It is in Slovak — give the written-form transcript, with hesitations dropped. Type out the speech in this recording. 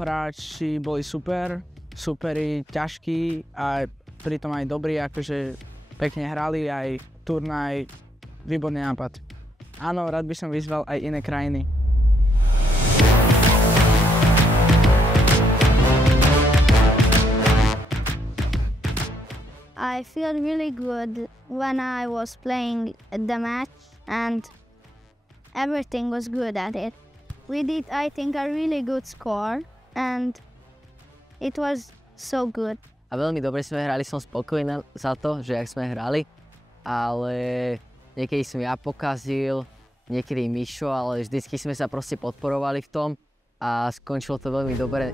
spoluhráči boli super, superi ťažkí a pritom aj dobrí, akože pekne hrali, aj turnaj, výborný nápad. Áno, rád by som vyzval aj iné krajiny. I feel really good when I was playing the match and everything was good at it. We did, I think, a really good score and it was so good. A veľmi dobre sme hrali, som spokojný za to, že jak sme hrali, ale niekedy som ja pokazil, niekedy Mišo, ale vždycky sme sa proste podporovali v tom a skončilo to veľmi dobre.